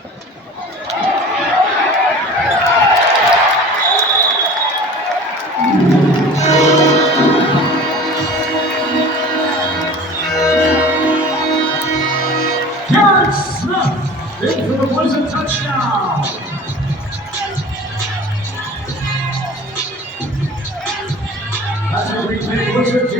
Garrett Smith in for the Blizzard touchdown. That's a great play, Blizzard.